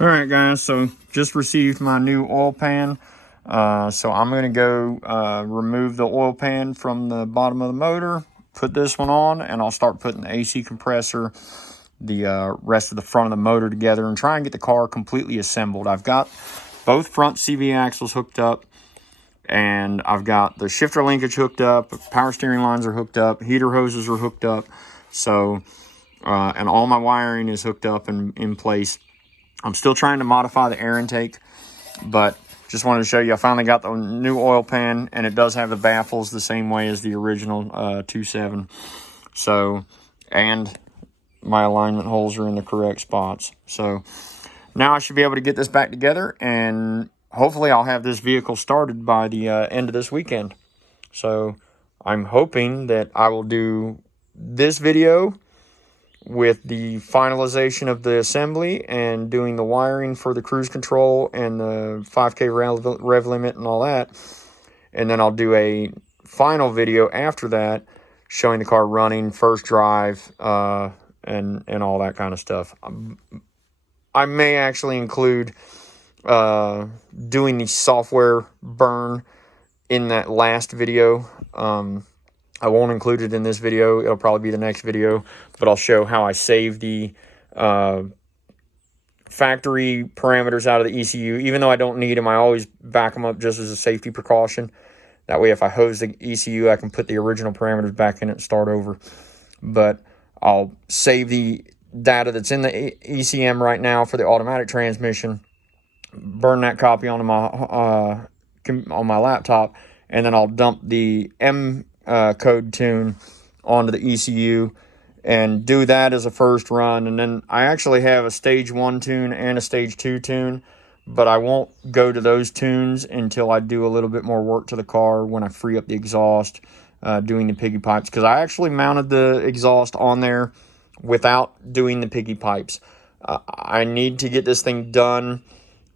All right, guys, so just received my new oil pan. So I'm going to go remove the oil pan from the bottom of the motor, put this one on, and I'll start putting the AC compressor, the rest of the front of the motor together, and try and get the car completely assembled. I've got both front CV axles hooked up, and I've got the shifter linkage hooked up, power steering lines are hooked up, heater hoses are hooked up, so and all my wiring is hooked up and in place. I'm still trying to modify the air intake, but just wanted to show you I finally got the new oil pan, and it does have the baffles the same way as the original 2.7. So, and my alignment holes are in the correct spots. So now I should be able to get this back together, and hopefully I'll have this vehicle started by the end of this weekend. So I'm hoping that I will do this video with the finalization of the assembly and doing the wiring for the cruise control and the 5K rev limit and all that. And then I'll do a final video after that showing the car running, first drive, and all that kind of stuff. I may actually include doing the software burn in that last video. I won't include it in this video. It'll probably be the next video, but I'll show how I save the factory parameters out of the ECU. Even though I don't need them, I always back them up just as a safety precaution. That way, if I hose the ECU, I can put the original parameters back in it and start over. But I'll save the data that's in the ECM right now for the automatic transmission, burn that copy onto my on my laptop, and then I'll dump the M code tune onto the ECU and do that as a first run. And then I actually have a stage 1 tune and a stage 2 tune, but I won't go to those tunes until I do a little bit more work to the car when I free up the exhaust, doing the piggy pipes, because I actually mounted the exhaust on there without doing the piggy pipes. I need to get this thing done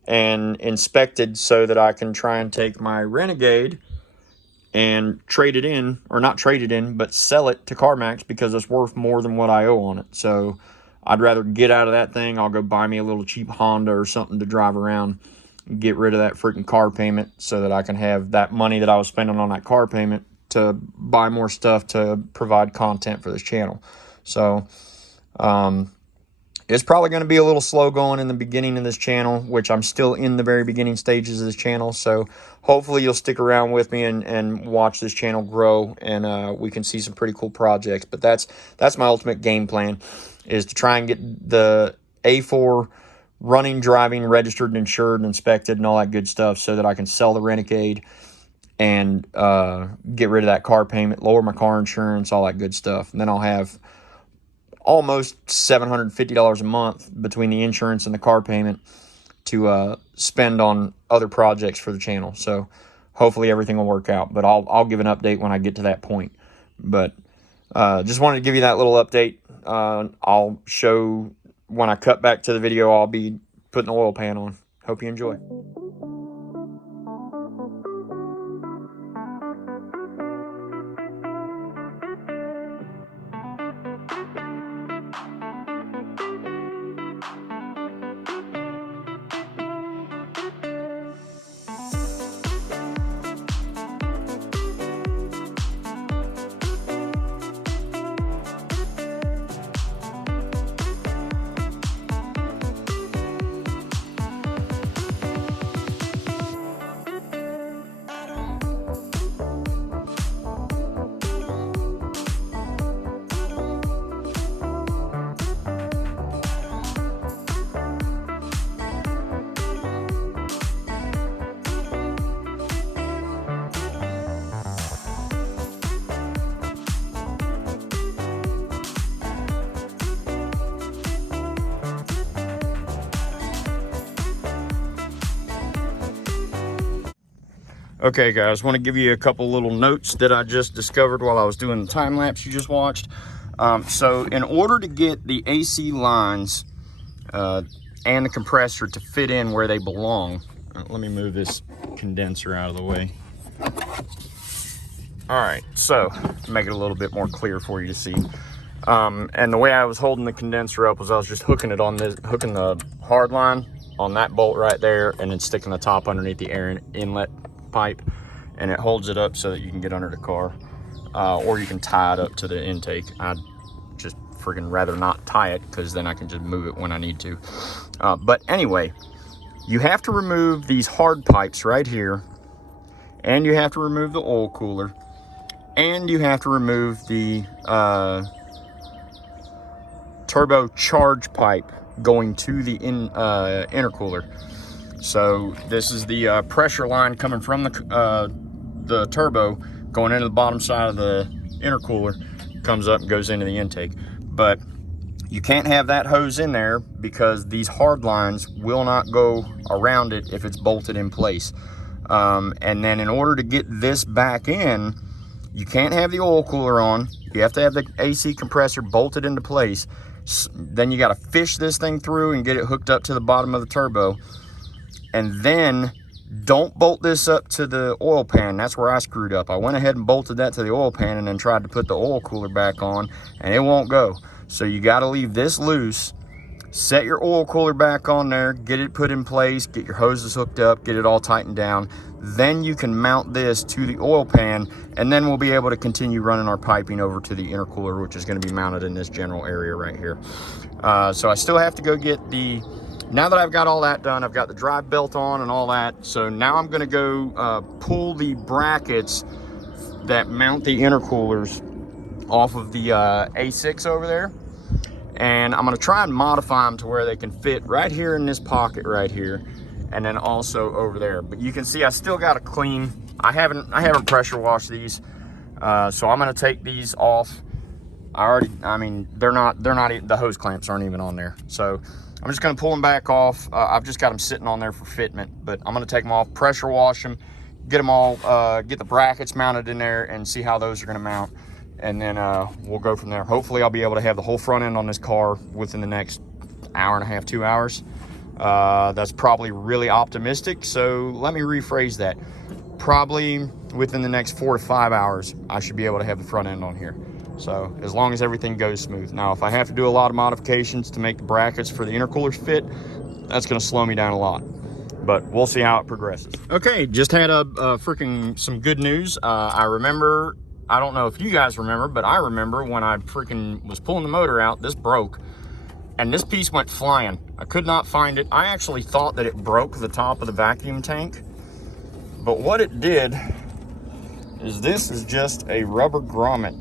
and inspected so that I can try and take my Renegade and trade it in, or not trade it in, but sell it to CarMax because it's worth more than what I owe on it. So I'd rather get out of that thing. I'll go buy me a little cheap Honda or something to drive around and get rid of that freaking car payment so that I can have that money that I was spending on that car payment to buy more stuff to provide content for this channel. So it's probably going to be a little slow going in the beginning of this channel, which I'm still in the very beginning stages of this channel. So hopefully you'll stick around with me and watch this channel grow, and we can see some pretty cool projects. But that's my ultimate game plan, is to try and get the A4 running, driving, registered, and insured, and inspected, and all that good stuff, so that I can sell the Renegade and get rid of that car payment, lower my car insurance, all that good stuff. And then I'll have almost $750 a month between the insurance and the car payment to spend on other projects for the channel. So hopefully everything will work out, but I'll give an update when I get to that point. But just wanted to give you that little update. I'll show when I cut back to the video, I'll be putting the oil pan on. Hope you enjoy. Okay, guys, want to give you a couple little notes that I just discovered while I was doing the time lapse you just watched. So in order to get the AC lines and the compressor to fit in where they belong, let me move this condenser out of the way. All right, so to make it a little bit more clear for you to see. And the way I was holding the condenser up was I was just hooking it on this, hooking the hard line on that bolt right there, and then sticking the top underneath the air inlet pipe, and it holds it up so that you can get under the car, or you can tie it up to the intake. I'd just freaking rather not tie it, because then I can just move it when I need to. But anyway, you have to remove these hard pipes right here, and you have to remove the oil cooler, and you have to remove the turbo charge pipe going to the intercooler. So this is the pressure line coming from the turbo going into the bottom side of the intercooler, comes up and goes into the intake. But you can't have that hose in there because these hard lines will not go around it if it's bolted in place. And then in order to get this back in, you can't have the oil cooler on. You have to have the AC compressor bolted into place. Then you got to fish this thing through and get it hooked up to the bottom of the turbo. And then don't bolt this up to the oil pan. That's where I screwed up. I went ahead and bolted that to the oil pan and then tried to put the oil cooler back on, and it won't go. So you got to leave this loose, set your oil cooler back on there, get it put in place, get your hoses hooked up, get it all tightened down. Then you can mount this to the oil pan, and then we'll be able to continue running our piping over to the intercooler, which is going to be mounted in this general area right here. So I still have to go get now that I've got all that done, I've got the drive belt on and all that. So now I'm going to go pull the brackets that mount the intercoolers off of the A6 over there. And I'm going to try and modify them to where they can fit right here in this pocket right here, and then also over there. But you can see I still got to clean. I haven't pressure washed these, so I'm going to take these off. I mean, they're not the hose clamps aren't even on there. So I'm just going to pull them back off. I've just got them sitting on there for fitment, but I'm going to take them off, pressure wash them, get them all, get the brackets mounted in there, and see how those are going to mount. And then we'll go from there. Hopefully I'll be able to have the whole front end on this car within the next hour and a half, 2 hours. That's probably really optimistic, so let me rephrase that. Probably within the next 4 to 5 hours, I should be able to have the front end on here. So as long as everything goes smooth. Now, if I have to do a lot of modifications to make the brackets for the intercoolers fit, that's going to slow me down a lot. But we'll see how it progresses. Okay, just had some good news. I remember, I don't know if you guys remember, but I remember when I was pulling the motor out, this broke. And this piece went flying. I could not find it. I actually thought that it broke the top of the vacuum tank. But what it did is this is just a rubber grommet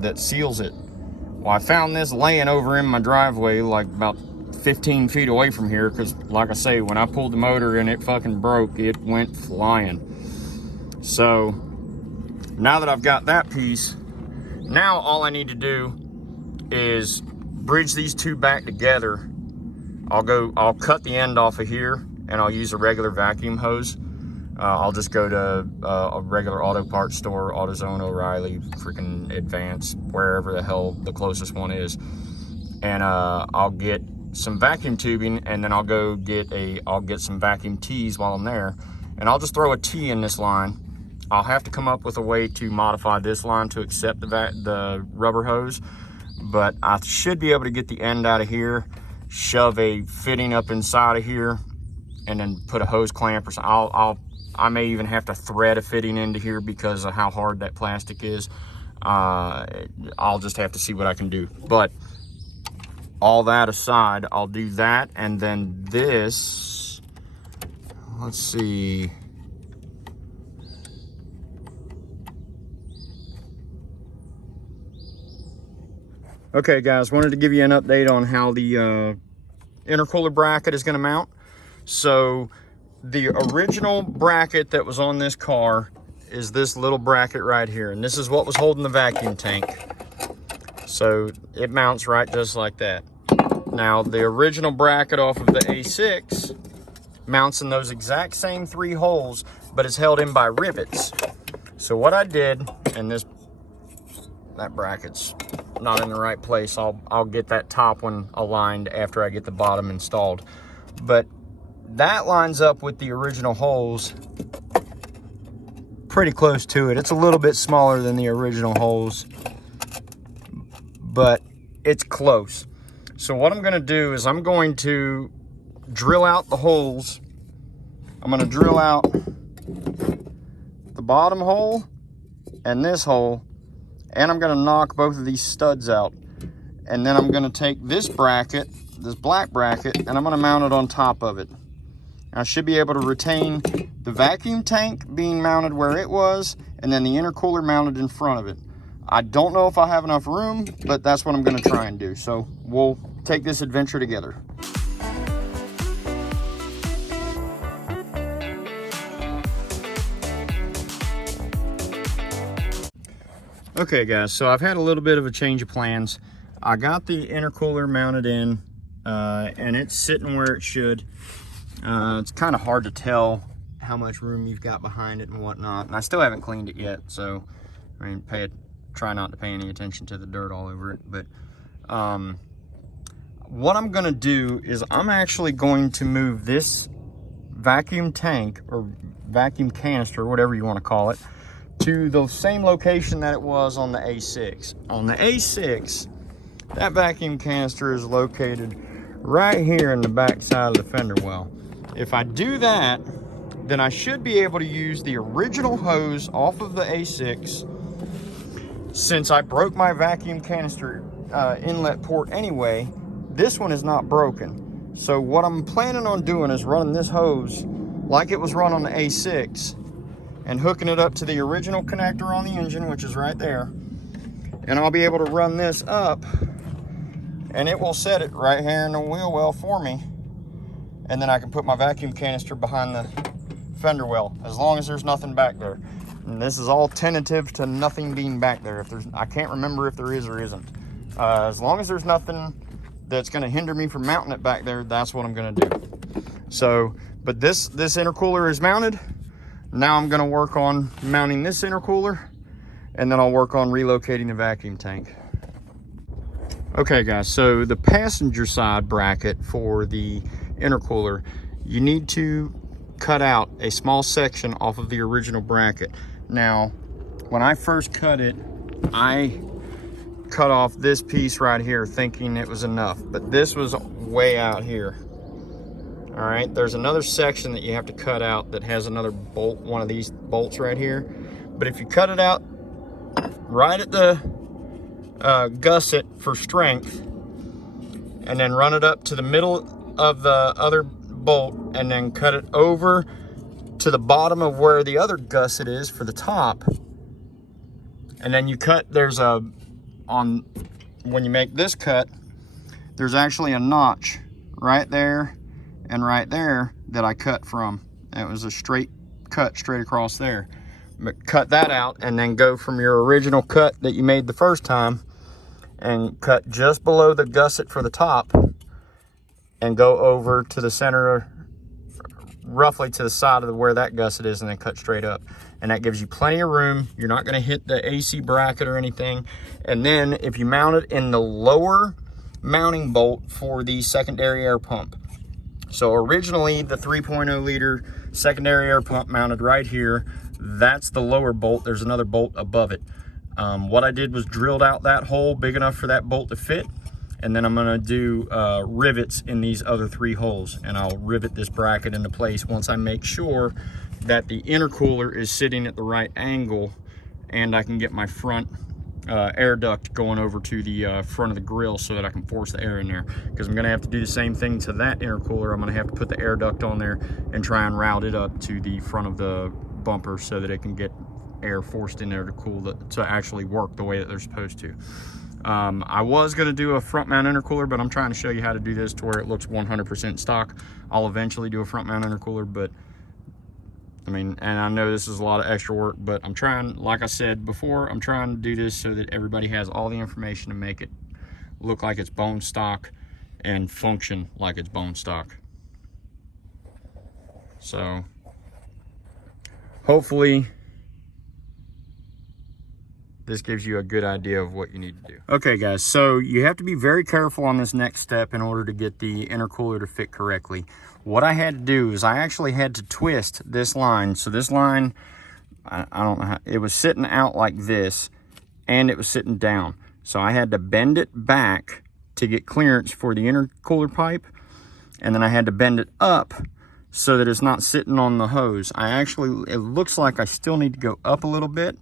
that seals it. Well, I found this laying over in my driveway like about 15 feet away from here, because like I say, when I pulled the motor and it fucking broke, it went flying. So now that I've got that piece, now all I need to do is bridge these two back together. I'll cut the end off of here, and I'll use a regular vacuum hose. I'll just go to a regular auto parts store, AutoZone, O'Reilly, freaking Advance, wherever the hell the closest one is. And I'll get some vacuum tubing, and then I'll get some vacuum tees while I'm there. And I'll just throw a T in this line. I'll have to come up with a way to modify this line to accept the rubber hose. But I should be able to get the end out of here, shove a fitting up inside of here, and then put a hose clamp or something. I may even have to thread a fitting into here because of how hard that plastic is. I'll just have to see what I can do. But all that aside, I'll do that. And then this, let's see. Okay guys, wanted to give you an update on how the intercooler bracket is going to mount. So the original bracket that was on this car is this little bracket right here, and this is what was holding the vacuum tank. So it mounts right just like that. Now the original bracket off of the A6 mounts in those exact same 3 holes, but is held in by rivets. So what I did, and that bracket's not in the right place. I'll get that top one aligned after I get the bottom installed. But that lines up with the original holes pretty close to it. It's a little bit smaller than the original holes, but it's close. So what I'm going to do is I'm going to drill out the holes. I'm gonna drill out the bottom hole and this hole, and I'm gonna knock both of these studs out. And then I'm gonna take this bracket, this black bracket, and I'm gonna mount it on top of it. I should be able to retain the vacuum tank being mounted where it was, and then the intercooler mounted in front of it. I don't know if I have enough room, but that's what I'm gonna try and do. So we'll take this adventure together. Okay guys, so I've had a little bit of a change of plans. I got the intercooler mounted in, and it's sitting where it should. It's kind of hard to tell how much room you've got behind it and whatnot. And I still haven't cleaned it yet, so I mean, try not to pay any attention to the dirt all over it. But what I'm gonna do is I'm actually going to move this vacuum tank or vacuum canister, whatever you want to call it, to the same location that it was on the A6. On the A6, that vacuum canister is located right here in the back side of the fender well. If I do that, then I should be able to use the original hose off of the A6. Since I broke my vacuum canister inlet port anyway, this one is not broken. So what I'm planning on doing is running this hose like it was run on the A6 and hooking it up to the original connector on the engine, which is right there. And I'll be able to run this up and it will set it right here in the wheel well for me. And then I can put my vacuum canister behind the fender well, as long as there's nothing back there. And this is all tentative to nothing being back there. I can't remember if there is or isn't. As long as there's nothing that's gonna hinder me from mounting it back there, that's what I'm gonna do. So, but this intercooler is mounted. Now I'm gonna work on mounting this intercooler, and then I'll work on relocating the vacuum tank. Okay guys, so the passenger side bracket for the intercooler, you need to cut out a small section off of the original bracket. Now, when I first cut it, I cut off this piece right here thinking it was enough, but this was way out here. All right, there's another section that you have to cut out that has another bolt, one of these bolts right here. But if you cut it out right at the gusset for strength, and then run it up to the middle of the other bolt, and then cut it over to the bottom of where the other gusset is for the top, and then you cut, when you make this cut, there's actually a notch right there and right there that I cut from. It was a straight cut straight across there. But cut that out and then go from your original cut that you made the first time and cut just below the gusset for the top and go over to the center, roughly to the side of where that gusset is, and then cut straight up. And that gives you plenty of room. You're not gonna hit the AC bracket or anything. And then if you mount it in the lower mounting bolt for the secondary air pump. So originally the 3.0 liter secondary air pump mounted right here. That's the lower bolt. There's another bolt above it. What I did was drilled out that hole big enough for that bolt to fit. And then I'm gonna do rivets in these other 3 holes. And I'll rivet this bracket into place once I make sure that the intercooler is sitting at the right angle and I can get my front air duct going over to the front of the grill so that I can force the air in there, because I'm gonna have to do the same thing to that intercooler. I'm gonna have to put the air duct on there and try and route it up to the front of the bumper so that it can get air forced in there to cool to actually work the way that they're supposed to. I was gonna do a front mount intercooler, but I'm trying to show you how to do this to where it looks 100% stock. I'll eventually do a front mount intercooler, but I mean, and I know this is a lot of extra work, but I'm trying, like I said before, I'm trying to do this so that everybody has all the information to make it look like it's bone stock and function like it's bone stock. So hopefully this gives you a good idea of what you need to do. Okay guys, so you have to be very careful on this next step in order to get the intercooler to fit correctly. What I had to do is I actually had to twist this line. So this line, I don't know how, it was sitting out like this and it was sitting down. So I had to bend it back to get clearance for the intercooler pipe. and then I had to bend it up so that it's not sitting on the hose. It looks like I still need to go up a little bit,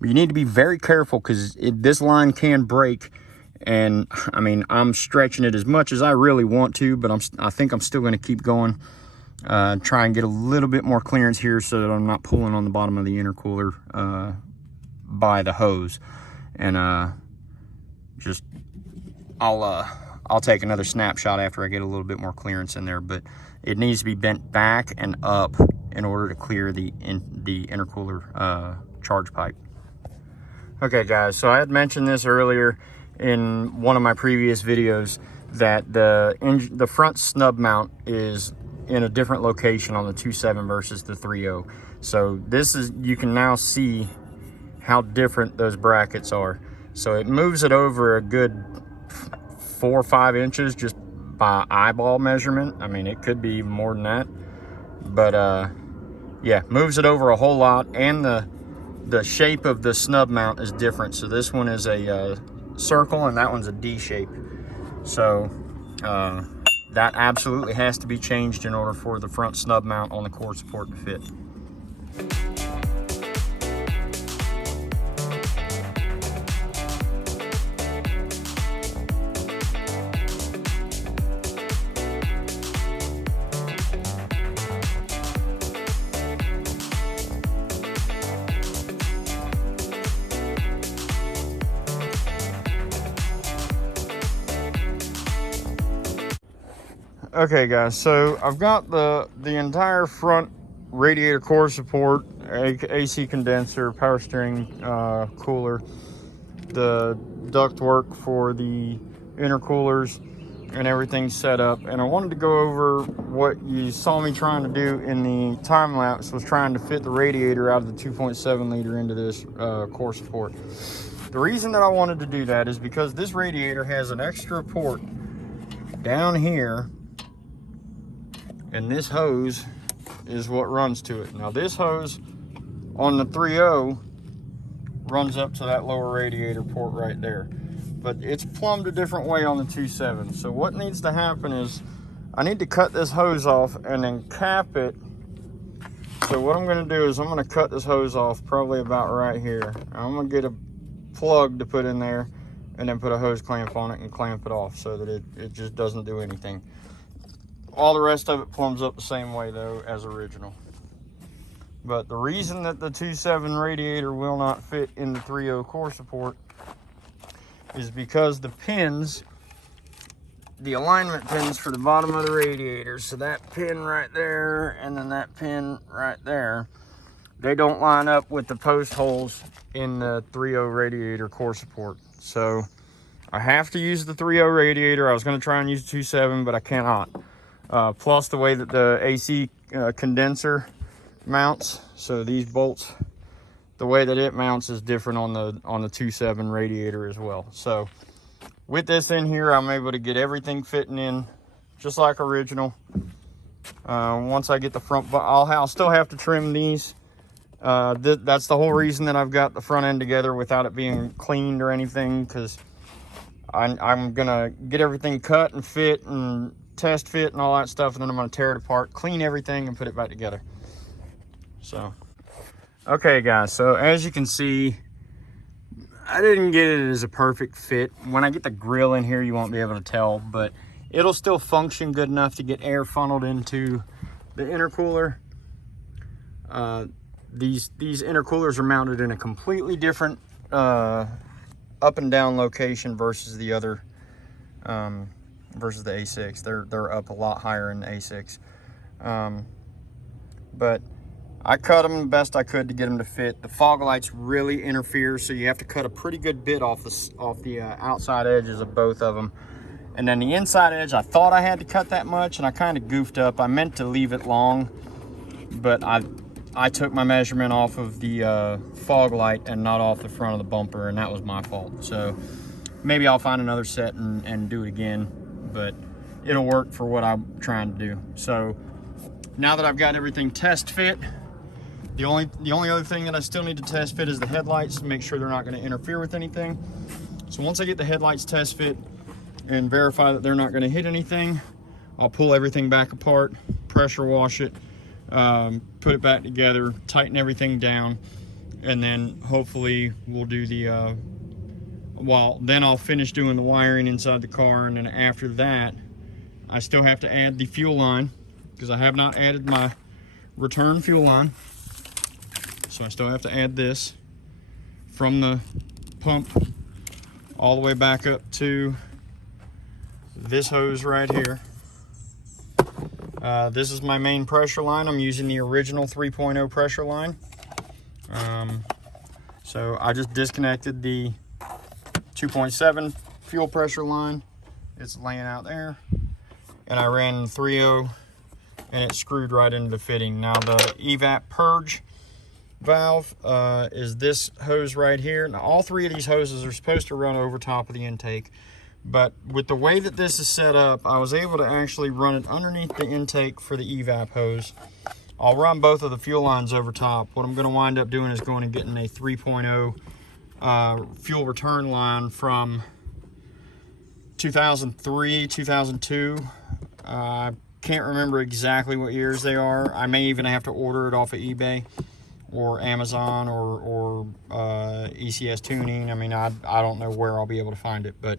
but you need to be very careful because this line can break. And I mean, I'm stretching it as much as I really want to, but I think I'm still going to keep going. Try and get a little bit more clearance here so that I'm not pulling on the bottom of the intercooler by the hose. And I'll take another snapshot after I get a little bit more clearance in there, but it needs to be bent back and up in order to clear the intercooler charge pipe. Okay guys, so I had mentioned this earlier in one of my previous videos that the front snub mount is in a different location on the 2.7 versus the 3.0. So you can now see how different those brackets are. So it moves it over a good 4 or 5 inches just by eyeball measurement. I mean, it could be even more than that, but yeah, moves it over a whole lot. And the shape of the snub mount is different. So this one is a circle and that one's a D shape. So that absolutely has to be changed in order for the front snub mount on the core support to fit. Okay guys, so I've got the entire front radiator core support, AC condenser, power steering cooler, the ductwork for the intercoolers, and everything set up. And I wanted to go over what you saw me trying to do in the time lapse, was trying to fit the radiator out of the 2.7 liter into this core support. The reason that I wanted to do that is because this radiator has an extra port down here, and this hose is what runs to it. Now this hose on the 3.0 runs up to that lower radiator port right there, but it's plumbed a different way on the 2.7. So what needs to happen is I need to cut this hose off and then cap it. So what I'm going to do is I'm going to cut this hose off probably about right here. I'm going to get a plug to put in there and then put a hose clamp on it and clamp it off so that it just doesn't do anything. All the rest of it plumbs up the same way though as original. But the reason that the 2.7 radiator will not fit in the 3.0 core support is because the pins, the alignment pins for the bottom of the radiator, so that pin right there and then that pin right there, they don't line up with the post holes in the 3.0 radiator core support. So I have to use the 3.0 radiator. I was going to try and use the 2.7, but I cannot. Plus the way that the AC condenser mounts, so these bolts, the way that it mounts is different on the 2.7 radiator as well. So with this in here, I'm able to get everything fitting in just like original. Once I get the front, I'll still have to trim these. That's the whole reason that I've got the front end together without it being cleaned or anything, because I'm gonna get everything cut and fit and test fit and all that stuff, and then I'm going to tear it apart, clean everything, and put it back together. So okay guys, so as you can see, I didn't get it as a perfect fit. When I get the grill in here, you won't be able to tell, but it'll still function good enough to get air funneled into the intercooler. These intercoolers are mounted in a completely different up and down location versus the other versus the A6. They're up a lot higher in the A6. But I cut them the best I could to get them to fit. The fog lights really interfere, so you have to cut a pretty good bit off the outside edges of both of them. And then the inside edge, I thought I had to cut that much, and I kind of goofed up. I meant to leave it long, but I took my measurement off of the fog light and not off the front of the bumper, and that was my fault. So maybe I'll find another set and do it again, but it'll work for what I'm trying to do. So now that I've got everything test fit, the only other thing that I still need to test fit is the headlights to make sure they're not going to interfere with anything. So once I get the headlights test fit and verify that they're not going to hit anything, I'll pull everything back apart, pressure wash it, put it back together, tighten everything down, and then hopefully we'll do the then I'll finish doing the wiring inside the car, and then after that I still have to add the fuel line because I have not added my return fuel line. So I still have to add this from the pump all the way back up to this hose right here. This is my main pressure line. I'm using the original 3.0 pressure line. So I just disconnected the 2.7 fuel pressure line. It's laying out there. And I ran the 3.0 and it screwed right into the fitting. Now the evap purge valve is this hose right here. Now all three of these hoses are supposed to run over top of the intake, but with the way that this is set up, I was able to actually run it underneath the intake for the evap hose. I'll run both of the fuel lines over top. What I'm going to wind up doing is going and getting a 3.0 fuel return line from 2003, 2002. I can't remember exactly what years they are. I may even have to order it off of eBay or Amazon or ECS Tuning. I mean, I don't know where I'll be able to find it, but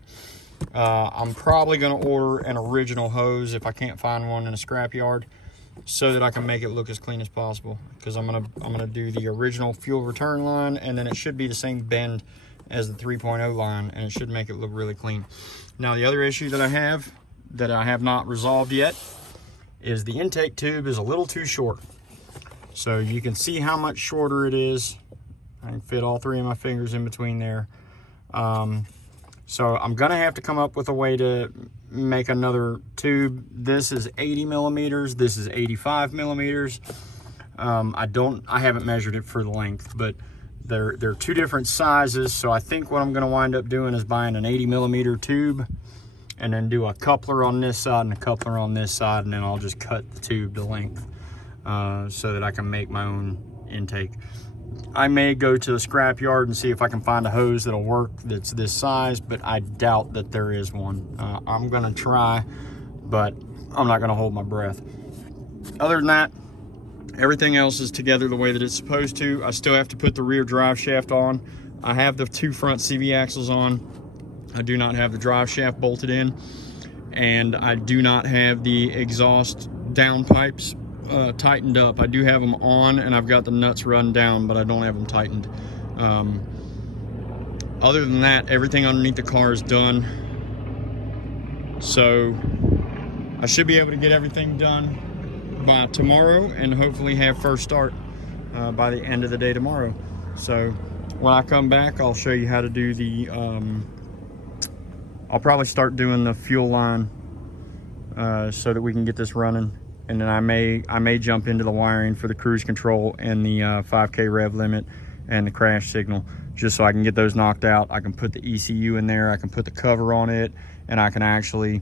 I'm probably going to order an original hose if I can't find one in a scrapyard, so that I can make it look as clean as possible, because I'm gonna do the original fuel return line, and then it should be the same bend as the 3.0 line, and it should make it look really clean. Now the other issue that I have not resolved yet is the intake tube is a little too short. So you can see how much shorter it is. I can fit all three of my fingers in between there. So I'm gonna have to come up with a way to make another tube. This is 80 millimeters, this is 85 millimeters. I haven't measured it for the length, but they're two different sizes. So I think what I'm gonna wind up doing is buying an 80 millimeter tube and then do a coupler on this side and a coupler on this side, and then I'll just cut the tube to length so that I can make my own intake. I may go to the scrap yard and see if I can find a hose that'll work that's this size, but I doubt that there is one. I'm gonna try, but I'm not gonna hold my breath. Other than that, everything else is together the way that it's supposed to. I still have to put the rear drive shaft on. I have the two front CV axles on. I do not have the drive shaft bolted in, and I do not have the exhaust down pipes tightened up. I do have them on, and I've got the nuts run down, but I don't have them tightened. Other than that, everything underneath the car is done. So I should be able to get everything done by tomorrow, and hopefully have first start by the end of the day tomorrow. So when I come back, I'll show you how to do the I'll probably start doing the fuel line so that we can get this running. And then I may jump into the wiring for the cruise control and the 5K rev limit and the crash signal, just so I can get those knocked out. I can put the ECU in there, I can put the cover on it, and I can actually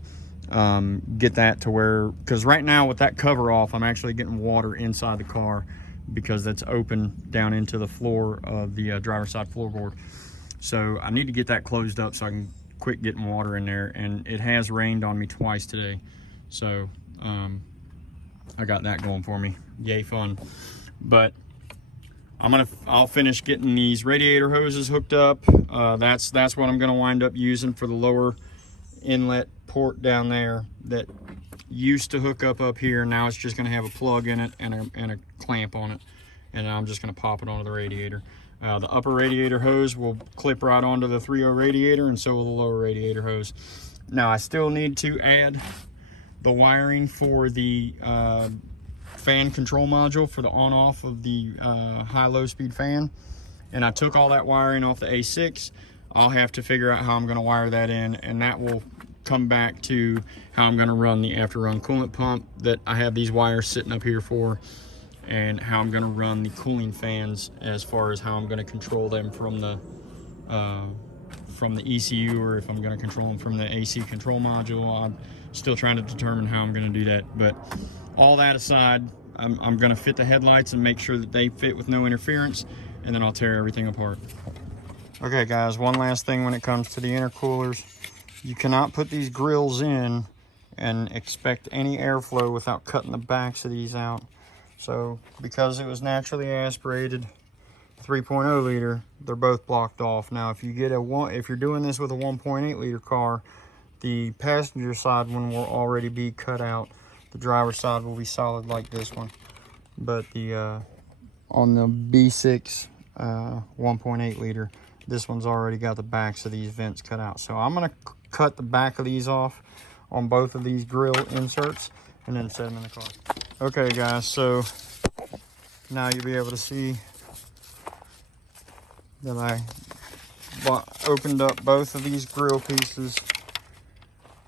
get that to where, because right now with that cover off, I'm actually getting water inside the car because that's open down into the floor of the driver's side floorboard. So I need to get that closed up so I can quit getting water in there, and it has rained on me twice today. So I got that going for me. Yay, fun. But I'll finish getting these radiator hoses hooked up. That's what I'm gonna wind up using for the lower inlet port down there that used to hook up here. Now it's just gonna have a plug in it and a clamp on it, and I'm just gonna pop it onto the radiator. The upper radiator hose will clip right onto the 3.0 radiator, and so will the lower radiator hose. Now I still need to add the wiring for the fan control module for the on-off of the high-low speed fan, and I took all that wiring off the A6. I'll have to figure out how I'm going to wire that in, and that will come back to how I'm going to run the after-run coolant pump that I have these wires sitting up here for, and how I'm going to run the cooling fans as far as how I'm going to control them from the ECU, or if I'm going to control them from the AC control module. I'm still trying to determine how I'm going to do that. But all that aside, I'm going to fit the headlights and make sure that they fit with no interference, and then I'll tear everything apart. Okay guys, one last thing when it comes to the intercoolers. You cannot put these grills in and expect any airflow without cutting the backs of these out. So because it was naturally aspirated 3.0 liter, they're both blocked off. Now if you get if you're doing this with a 1.8 liter car, the passenger side one will already be cut out. The driver's side will be solid like this one. But the on the B6 1.8 liter, this one's already got the backs of these vents cut out. So I'm gonna cut the back of these off on both of these grill inserts and then set them in the car. Okay guys, so now you'll be able to see that I opened up both of these grill pieces.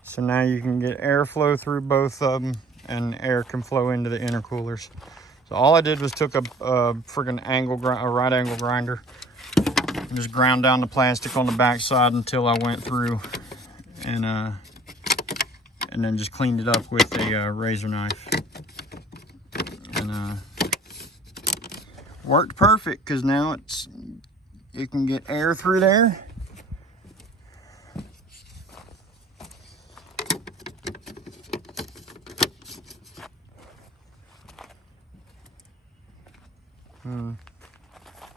So now you can get airflow through both of them and air can flow into the intercoolers. So all I did was took a friggin' right angle grinder and just ground down the plastic on the back side until I went through and then just cleaned it up with a razor knife. And worked perfect because now it can get air through there.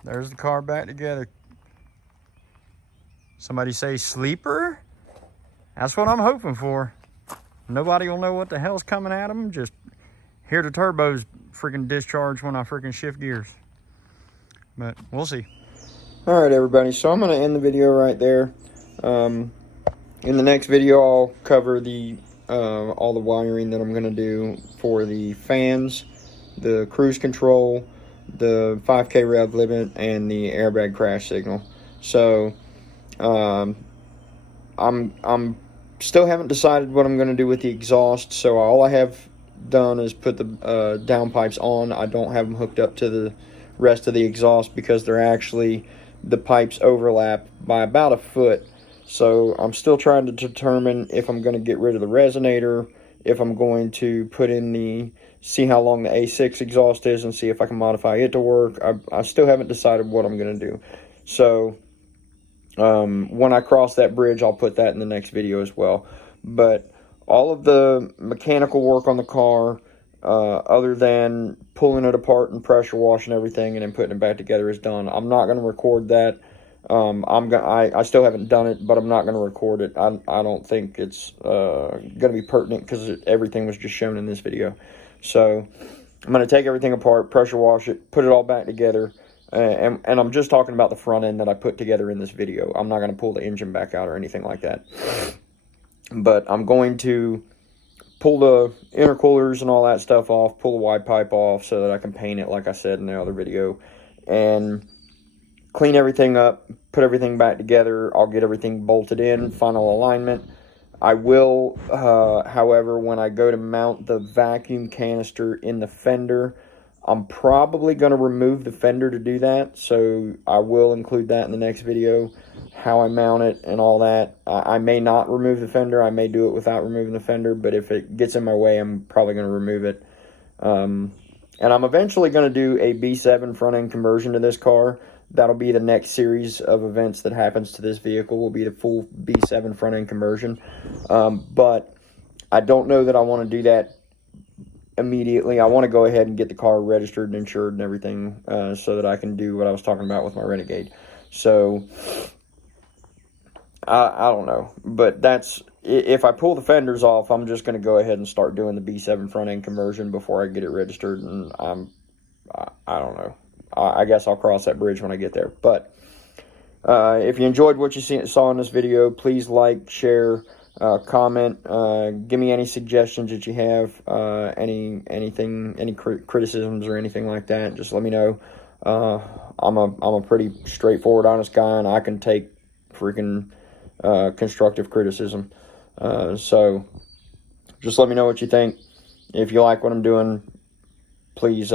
There's the car back together. Somebody say sleeper? That's what I'm hoping for. Nobody will know what the hell's coming at them. Just hear the turbos freaking discharge when I freaking shift gears. But we'll see. All right, everybody. So I'm going to end the video right there. In the next video, I'll cover the all the wiring that I'm going to do for the fans, the cruise control, the 5K rev limit, and the airbag crash signal. So I'm still haven't decided what I'm going to do with the exhaust. So all I have done is put the downpipes on. I don't have them hooked up to the rest of the exhaust because they're actually, the pipes overlap by about a foot. So I'm still trying to determine if I'm going to get rid of the resonator, if I'm going to put in see how long the A6 exhaust is and see if I can modify it to work. I still haven't decided what I'm going to do. So when I cross that bridge, I'll put that in the next video as well. But all of the mechanical work on the car, other than pulling it apart and pressure washing everything and then putting it back together, is done. I'm not going to record that. I still haven't done it, but I'm not going to record it. I don't think it's going to be pertinent because everything was just shown in this video. So I'm going to take everything apart, pressure wash it, put it all back together, and I'm just talking about the front end that I put together in this video. I'm not going to pull the engine back out or anything like that. But I'm going to pull the intercoolers and all that stuff off, pull the wide pipe off so that I can paint it like I said in the other video, and clean everything up, put everything back together. I'll get everything bolted in, final alignment. I will, however, when I go to mount the vacuum canister in the fender, I'm probably going to remove the fender to do that. So I will include that in the next video, how I mount it and all that. I may not remove the fender. I may do it without removing the fender, but if it gets in my way, I'm probably going to remove it. And I'm eventually going to do a B7 front end conversion to this car. That'll be the next series of events that happens to this vehicle, will be the full B7 front end conversion. But I don't know that I want to do that immediately. I want to go ahead and get the car registered and insured and everything, so that I can do what I was talking about with my Renegade. So I don't know, but that's, if I pull the fenders off, I'm just going to go ahead and start doing the B7 front end conversion before I get it registered. And I don't know. I guess I'll cross that bridge when I get there. But if you enjoyed what you saw in this video, please like, share, comment, give me any suggestions that you have, any criticisms or anything like that. Just let me know. I'm a pretty straightforward, honest guy, and I can take freaking constructive criticism. So just let me know what you think. If you like what I'm doing, please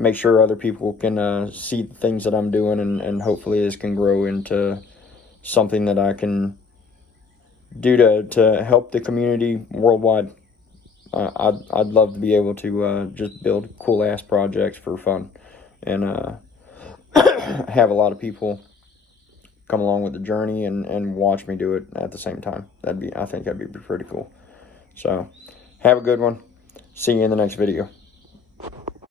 make sure other people can see the things that I'm doing, and hopefully this can grow into something that I can do to help the community worldwide. I'd love to be able to just build cool ass projects for fun, and have a lot of people come along with the journey and watch me do it at the same time. I think that'd be pretty cool. So have a good one. See you in the next video.